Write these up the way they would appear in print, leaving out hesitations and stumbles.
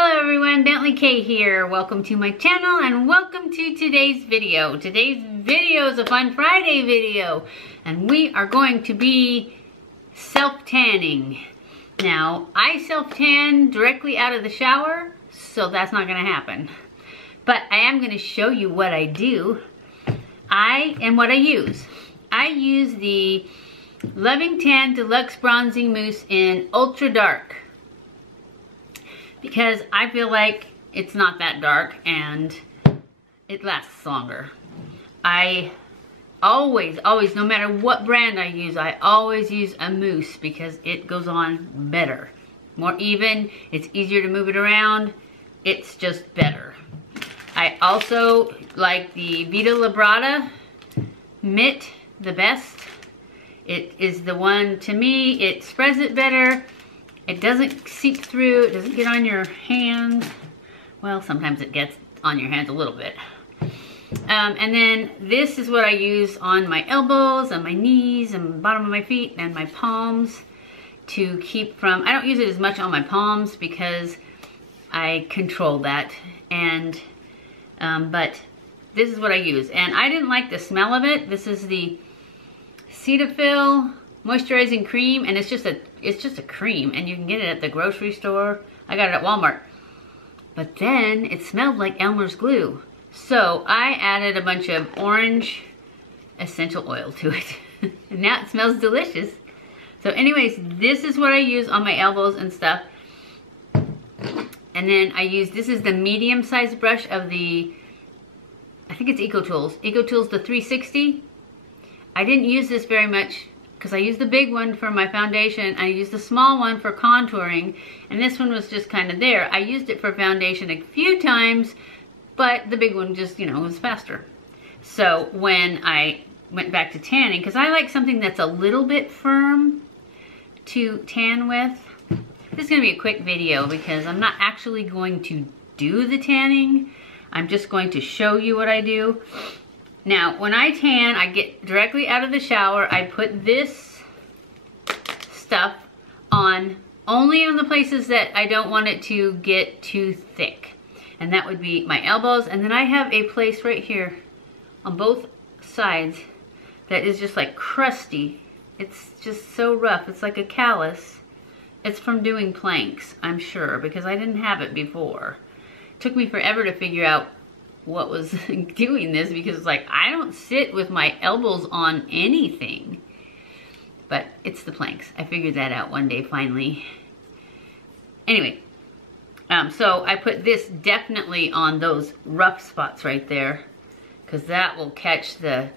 Hello everyone, BentlyK here. Welcome to my channel and welcome to today's video. Today's video is a Fun Friday video and we are going to be self-tanning. Now, I self-tan directly out of the shower, so that's not gonna happen. But I am gonna show you what I do and what I use. I use the Loving Tan Deluxe Bronzing Mousse in Ultra Dark, because I feel like it's not that dark and it lasts longer. I always, no matter what brand I use, I always use a mousse because it goes on better. More even, it's easier to move it around, it's just better. I also like the Vita Liberata Mitt the best. It is the one, to me, it spreads it better. It doesn't seep through, it doesn't get on your hands. Well, sometimes it gets on your hands a little bit. And then this is what I use on my elbows, and my knees, and the bottom of my feet, and my palms to keep from, I don't use it as much on my palms because I control that. And, but this is what I use. And I didn't like the smell of it. This is the Cetaphil moisturizing cream, and it's just a cream, and you can get it at the grocery store. I got it at Walmart. But then it smelled like Elmer's glue. So I added a bunch of orange essential oil to it. And now it smells delicious. So anyways, this is what I use on my elbows and stuff. And then I use, this is the medium sized brush of the, I think it's EcoTools the 360. I didn't use this very much because I used the big one for my foundation. I used the small one for contouring, and this one was just kind of there. I used it for foundation a few times, but the big one just, you know, was faster. So when I went back to tanning, because I like something that's a little bit firm to tan with. This is gonna be a quick video because I'm not actually going to do the tanning. I'm just going to show you what I do. Now, when I tan, I get directly out of the shower. I put this stuff on only on the places that I don't want it to get too thick. And that would be my elbows. And then I have a place right here on both sides that is just like crusty. It's just so rough. It's like a callus. It's from doing planks, I'm sure, because I didn't have it before. It took me forever to figure out what was doing this, because it's like I don't sit with my elbows on anything, but it's the planks. I figured that out one day finally. Anyway, so I put this definitely on those rough spots right there because that will catch the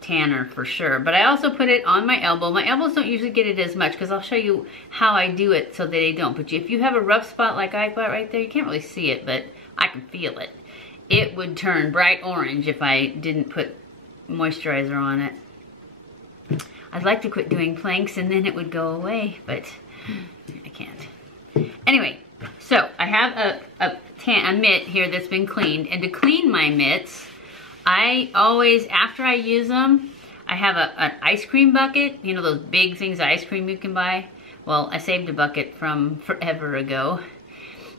tanner for sure. But I also put it on my elbow. My elbows don't usually get it as much because I'll show you how I do it so that they don't. But if you have a rough spot like I've got right there, you can't really see it, but I can feel it. It would turn bright orange if I didn't put moisturizer on it. I'd like to quit doing planks and then it would go away, but I can't. Anyway, so I have a mitt here that's been cleaned, and to clean my mitts, I always, after I use them, I have an ice cream bucket. You know those big things of ice cream you can buy? Well, I saved a bucket from forever ago.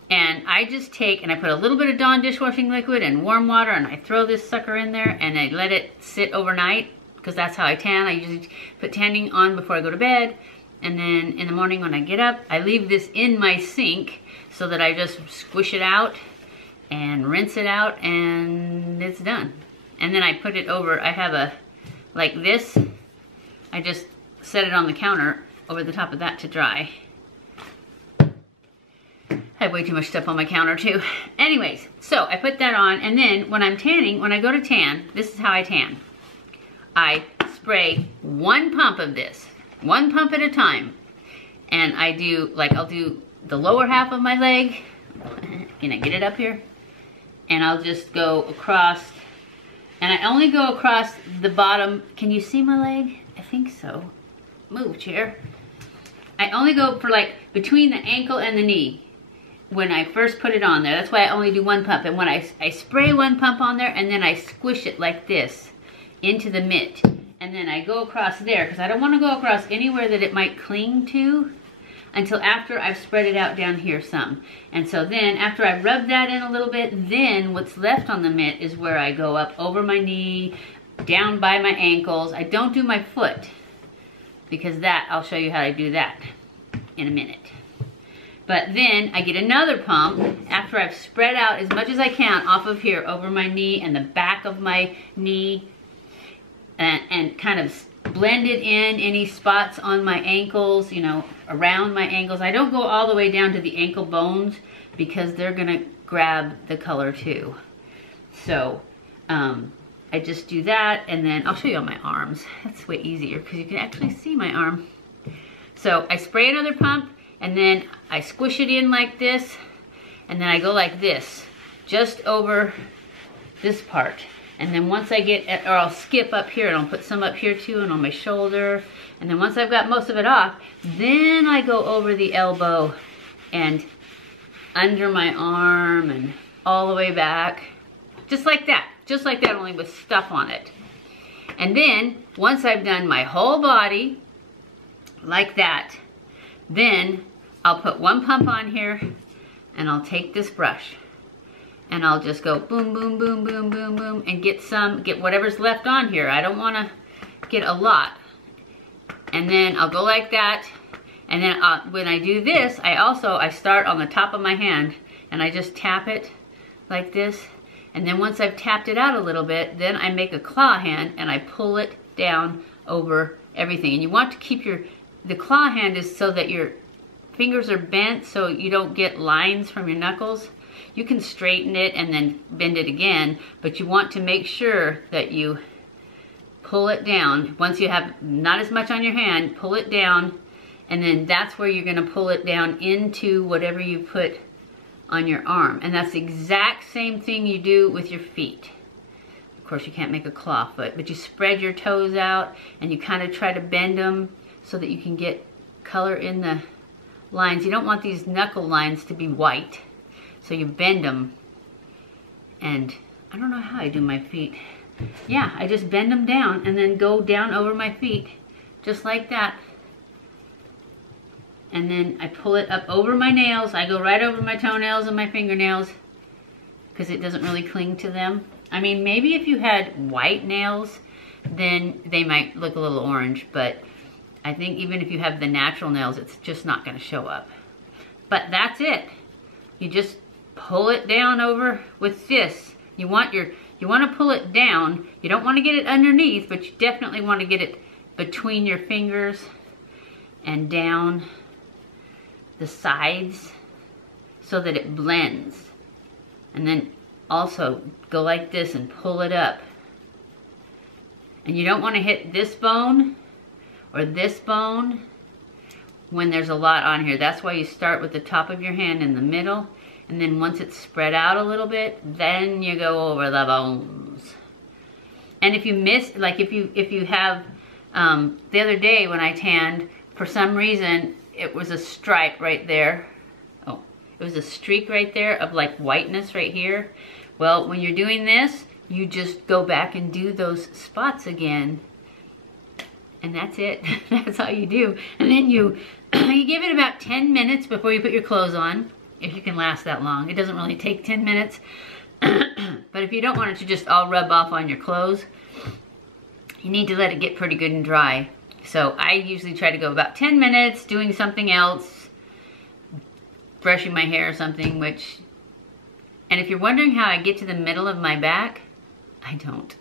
And I just take and I put a little bit of Dawn dishwashing liquid and warm water, and I throw this sucker in there and I let it sit overnight because that's how I tan. I usually put tanning on before I go to bed, and then in the morning when I get up, I leave this in my sink so that I just squish it out and rinse it out and it's done. And then I put it over, I have a, like this, I just set it on the counter over the top of that to dry. I have way too much stuff on my counter too. Anyways, so I put that on, and then when I'm tanning, when I go to tan, this is how I tan. I spray one pump of this, one pump at a time. And I do, like, I'll do the lower half of my leg. Can I get it up here? And I'll just go across, and I only go across the bottom. Can you see my leg? I think so. Move, chair. I only go for like between the ankle and the knee when I first put it on there. That's why I only do one pump. And when I spray one pump on there, and then I squish it like this into the mitt. And then I go across there because I don't want to go across anywhere that it might cling to. until after I've spread it out down here some. And so then after I rub that in a little bit, then what's left on the mitt is where I go up over my knee, down by my ankles. I don't do my foot because that, I'll show you how to do that in a minute. But then I get another pump after I've spread out as much as I can off of here over my knee and the back of my knee, and kind of blended in any spots on my ankles, you know, around my ankles. I don't go all the way down to the ankle bones because they're gonna grab the color too. So I just do that, and then I'll show you on my arms. That's way easier because you can actually see my arm. So I spray another pump, and then I squish it in like this, and then I go like this, just over this part. And then once I get, or I'll skip up here and I'll put some up here too and on my shoulder. And then once I've got most of it off, then I go over the elbow and under my arm and all the way back. Just like that, only with stuff on it. And then once I've done my whole body like that, then I'll put one pump on here and I'll take this brush. And I'll just go boom, boom, boom, boom, boom, boom, and get whatever's left on here. I don't want to get a lot. And then I'll go like that. And then when I do this, I start on the top of my hand and I just tap it like this. And then once I've tapped it out a little bit, then I make a claw hand and I pull it down over everything. And you want to keep the claw hand is so that your fingers are bent so you don't get lines from your knuckles. You can straighten it and then bend it again, but you want to make sure that you pull it down. Once you have not as much on your hand, pull it down, and then that's where you're gonna pull it down into whatever you put on your arm. And that's the exact same thing you do with your feet. Of course, you can't make a claw foot, but you spread your toes out and you kind of try to bend them so that you can get color in the lines. You don't want these knuckle lines to be white. So you bend them, and I don't know how I do my feet. Yeah, I just bend them down and then go down over my feet, just like that. And then I pull it up over my nails. I go right over my toenails and my fingernails because it doesn't really cling to them. I mean, maybe if you had white nails, then they might look a little orange, but I think even if you have the natural nails, it's just not gonna show up. But that's it. You just pull it down over with this. You want to pull it down. You don't want to get it underneath, but you definitely want to get it between your fingers and down the sides so that it blends. And then also go like this and pull it up. And you don't want to hit this bone or this bone when there's a lot on here. That's why you start with the top of your hand in the middle, and then once it's spread out a little bit, then you go over the bones. And if you miss, like if you have, the other day when I tanned, for some reason, it was a stripe right there. Oh, it was a streak right there of like whiteness right here. Well, when you're doing this, you just go back and do those spots again. And that's it. That's all you do. And then you give it about 10 minutes before you put your clothes on, if you can last that long. It doesn't really take 10 minutes. But if you don't want it to just all rub off on your clothes, you need to let it get pretty good and dry. So I usually try to go about 10 minutes doing something else, brushing my hair or something, and if you're wondering how I get to the middle of my back, I don't.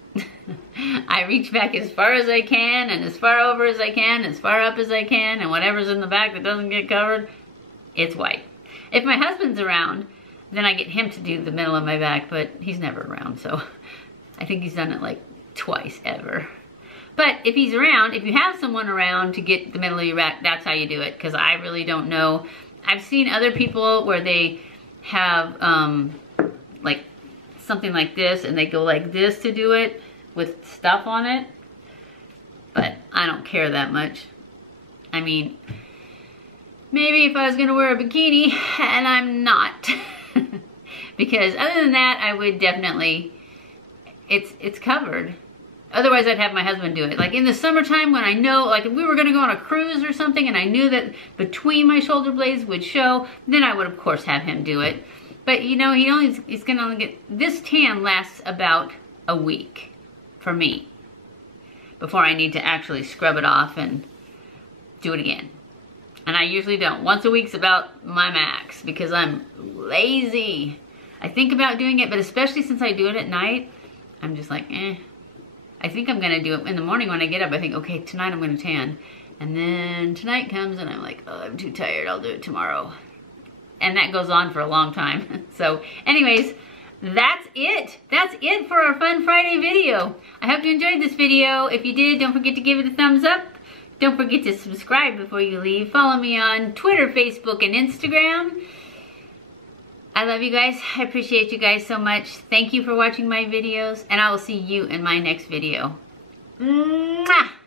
I reach back as far as I can, and as far over as I can, as far up as I can, and whatever's in the back that doesn't get covered, it's white. If my husband's around, then I get him to do the middle of my back, but he's never around, so I think he's done it like twice ever. But if he's around, if you have someone around to get the middle of your back, that's how you do it, because I really don't know. I've seen other people where they have like something like this, and they go like this to do it with stuff on it, but I don't care that much. I mean, maybe if I was gonna wear a bikini, and I'm not. Because other than that, I would definitely, it's covered. Otherwise, I'd have my husband do it. Like in the summertime when I know, like if we were gonna go on a cruise or something and I knew that between my shoulder blades would show, then I would of course have him do it. But you know, he's gonna only get, this tan lasts about a week for me before I need to actually scrub it off and do it again. And I usually don't. Once a week's about my max because I'm lazy. I think about doing it, but especially since I do it at night, I'm just like, eh. I think I'm gonna do it in the morning when I get up. I think, okay, tonight I'm gonna tan. And then tonight comes and I'm like, oh, I'm too tired, I'll do it tomorrow. And that goes on for a long time. So anyways, that's it. That's it for our Fun Friday video. I hope you enjoyed this video. If you did, don't forget to give it a thumbs up. Don't forget to subscribe before you leave. Follow me on Twitter, Facebook, and Instagram. I love you guys. I appreciate you guys so much. Thank you for watching my videos, and I will see you in my next video. Mwah!